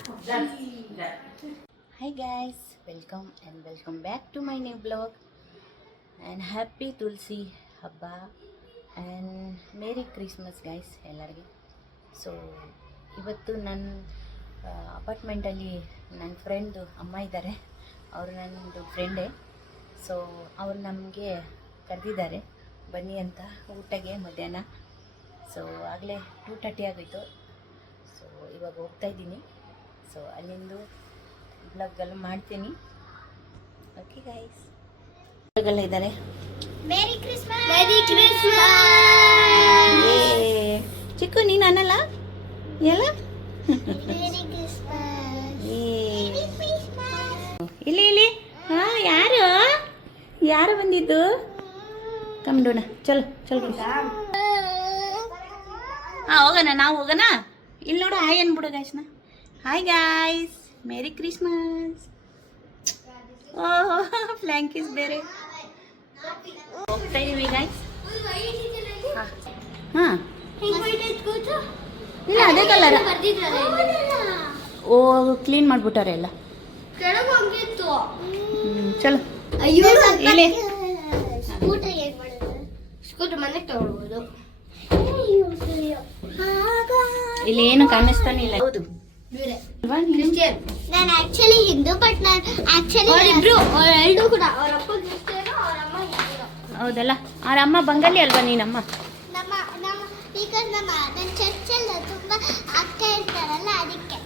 Hi guys, welcome back to my new blog and happy Tulsi Habba and Merry Christmas guys ಎಲ್ಲರಿಗೆ. So ಇವತ್ತು ನನ್ನ ಅಪಾರ್ಟ್ಮೆಂಟಲ್ಲಿ ನನ್ನ friend ಅಮ್ಮ ಇದ್ದಾರೆ, ಅವರು ನನ್ನದು ಫ್ರೆಂಡೇ. ಸೊ ಅವ್ರು ನಮಗೆ ಕರೆದಿದ್ದಾರೆ ಬನ್ನಿ ಅಂತ ಊಟಕ್ಕೆ ಮಧ್ಯಾಹ್ನ. ಸೊ ಆಗಲೇ 2:30 ಆಗೋಯಿತು. ಸೊ ಇವಾಗ ಹೋಗ್ತಾಯಿದ್ದೀನಿ. ಸೊ ಅಲ್ಲಿಂದು ಬ್ಲಾಗಲ್ಲಿ ಮಾಡ್ತೀನಿ. ಓಕೆ ಗೈಸ್, ಬ್ಲಾಗಲ್ಲ ಇದ್ದಾರೆ. Merry Christmas. ಚಿಕ್ಕು ನೀನು ಅನ್ನಲ್ಲ ಎಲ್ಲ ಇಲ್ಲಿ ಯಾರು ಬಂದಿದ್ದು? ಕಮ್ಡೋಣ, ಚಲೋ ಹೋಗೋಣ, ನಾವು ಹೋಗೋಣ. ಇಲ್ಲಿ ನೋಡು, ಹಾಯ್ ಅನ್ಬಿಡು ಗಾಯ್ಸ್ನ. Hi guys, merry Christmas. Oh, ಫ್ಲ್ಯಾಂಕೀಸ್ ಬೇರೆ ಹೋಗ್ತಾ ಇದೀವಿ ಗಾಯ್ಸ್. ಹಾಂ ಇಲ್ಲ, ಅದೇ ಕಲರ್. ಓ, ಕ್ಲೀನ್ ಮಾಡ್ಬಿಟ್ಟಾರೆ ಎಲ್ಲ. ಚಲೋ ಇಲ್ಲಿ ಇಲ್ಲಿ ಏನು ಕಾಣಿಸ್ತಾನೆ ಇಲ್ಲ. ಹೌದು, ನಾನು ಆಕ್ಚುಲಿ ಹಿಂದೂ, ಬಟ್ ನಾನು ಆಕ್ಚುಲಿ ಎರಡು ಕೂಡ ಅವರ ಅಪ್ಪ ಕ್ರಿಶ್ಚಿಯನ್, ಅವರ ಅಮ್ಮ ಹಿಂದೂ. ಹೌದಲ್ಲ, ಅವ್ರ ಅಮ್ಮ ಬಂಗಾಲಿ ಅಲ್ವಾ ನೀನಮ್ಮ? ನಮ್ಮ ಈಗ ನನ್ನ ಚರ್ಚಲ್ಲಿ ತುಂಬಾ ಅಕ್ಕ ಇರ್ತಾರಲ್ಲ, ಅದಕ್ಕೆ.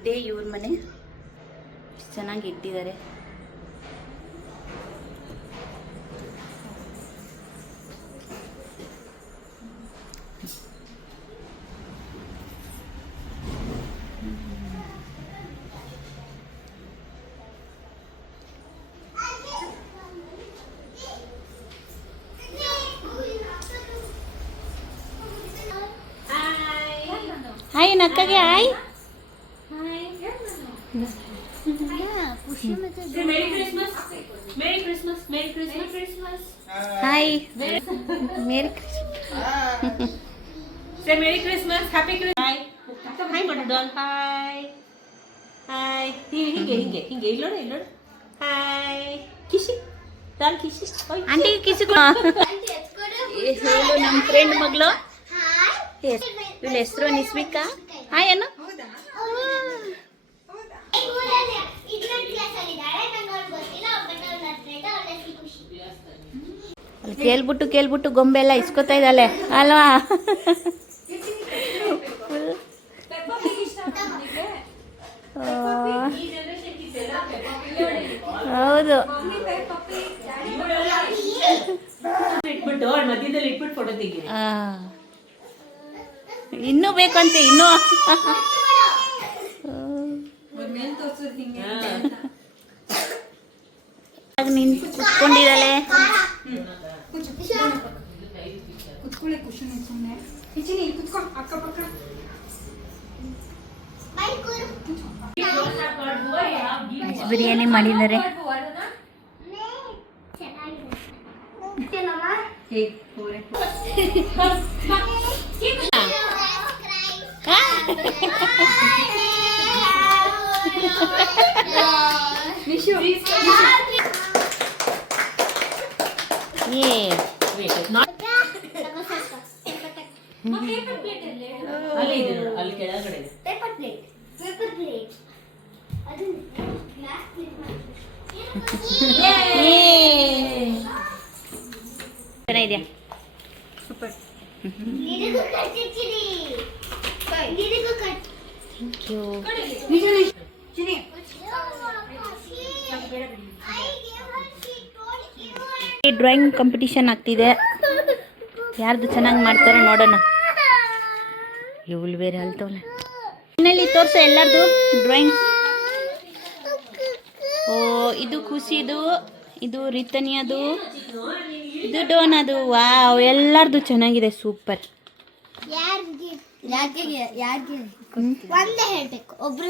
ಇದೇ ಇವ್ರ ಮನೆ, ಚೆನ್ನಾಗಿ ಇಟ್ಟಿದ್ದಾರೆ. ಹಾಯ್ ನಕ್ಕಗೆ, hi. Hi, merry Christmas, happy Christmas. Hi ಮಾಡು ಡಾಲ್, ಹಾಯ್ ಹಾಯ್. ಹಿಂಗೆ ಇಲ್ಲೋಡು. Hi, Kishi doll, Kishi aunty, Kisi. ನಮ್ಮ ಫ್ರೆಂಡ್ ಮಗಳು, ಇವಳ ಹೆಸರು ನಿಸ್ವಿಕಾ. ಹಾಯ್ ಅನ್ನು. ಅಲ್ಲಿ ಕೇಳ್ಬಿಟ್ಟು ಗೊಂಬೆ ಎಲ್ಲ ಇಸ್ಕೊತಾ ಇದ್ದಾಳೆ ಅಲ್ವಾ? ಹೌದು, ಇನ್ನೂ ಬೇಕಂತೆ, ಇನ್ನೂ. ನೀನ್ ಕುತ್ಕೊಂಡಿದ್ದಾಳೆ. ಬಿರಿಯಾನಿ ಮಾಡಿದ್ದಾರೆ. ಚೆನ್ನಾಗಿದೆಯಾ? ಸೂಪರ್. ಡ್ರಾಯಿಂಗ್ ಕಾಂಪಿಟಿಷನ್ ಆಗ್ತಿದೆ, ಯಾರ್ದು ಚೆನ್ನಾಗಿ ಮಾಡ್ತಾರೆ ನೋಡೋಣ. ಇವಳು ಬೇರೆ ಅಲ್ತವಳೆ. ಮನೇಲಿ ತೋರಿಸೋ ಎಲ್ಲರದು ಡ್ರಾಯಿಂಗ್. ಓ, ಇದು ಖುಷಿದು, ಇದು ರಿತನಿಯದು, ಇದು ಡೋನದು. ವಾವ್, ಎಲ್ಲರದು ಚೆನ್ನಾಗಿದೆ, ಸೂಪರ್. ಒಂದೇ ಹೇಳ್ಬೇಕು, ಒಬ್ರು.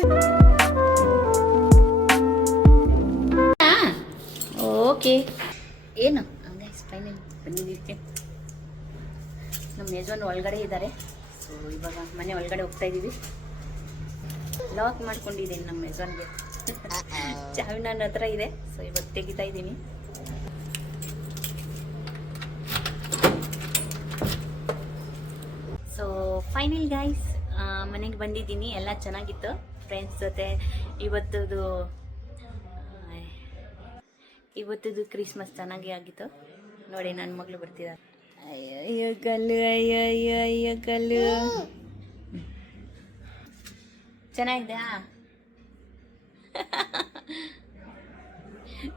ಓಕೆ, ಏನು ಫೈನಲ್ ಬಂದಿದ್ದೀವಿ. ನಮ್ಮ ಯಜಮಾನ್ ಒಳಗಡೆ ಇದ್ದಾರೆ. ಸೊ ಇವಾಗ ಮನೆ ಒಳಗಡೆ ಹೋಗ್ತಾ ಇದ್ದೀವಿ. ಲಾಕ್ ಮಾಡ್ಕೊಂಡಿದ್ದೀನಿ ನಮ್ಮ ಯಜಮಾನ್ಗೆ. ಚಾವಿ ನನ್ನ ಹತ್ರ ಇದೆ, ಸೊ ಇವಾಗ ತೆಗಿತಾ ಇದ್ದೀನಿ. ಸೊ ಫೈನಲ್ ಗೈಸ್, ಮನೆಗೆ ಬಂದಿದ್ದೀನಿ. ಎಲ್ಲ ಚೆನ್ನಾಗಿತ್ತು ಫ್ರೆಂಡ್ಸ್ ಜೊತೆ. ಇವತ್ತದು ಕ್ರಿಸ್ಮಸ್ ಚೆನ್ನಾಗಿ ಆಗಿತ್ತು. ನೋಡಿ ನನ್ನ ಮಗಳು ಬರ್ತಿದ್ದಾರೆ. ಅಯ್ಯೋ ಕಲ್ಲು, ಅಯ್ಯೋ ಕಲ್ಲು. ಚೆನ್ನಾಗಿದೆ.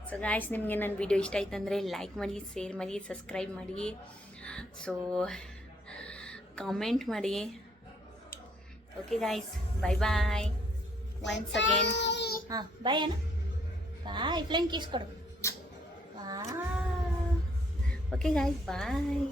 ಸೊ ಗಾಯ್ಸ್, ನಿಮಗೆ ನನ್ನ ವಿಡಿಯೋ ಇಷ್ಟ ಆಯ್ತು ಅಂದರೆ ಲೈಕ್ ಮಾಡಿ, ಶೇರ್ ಮಾಡಿ, ಸಬ್ಸ್ಕ್ರೈಬ್ ಮಾಡಿ, ಸೊ ಕಾಮೆಂಟ್ ಮಾಡಿ. ಓಕೆ ಗಾಯ್ಸ್, ಬಾಯ್ ಬಾಯ್ ಒನ್ಸ್ ಅಗೇನ್. ಹಾಂ ಬಾಯ್ ಅಣ್ಣ, ಬಾಯ್. ಫ್ಲೈಂಗ್ ಕಿಸ್ ಕೊಡು. ಓಕೆ ಗಾಯ್ಸ್, ಬಾಯ್.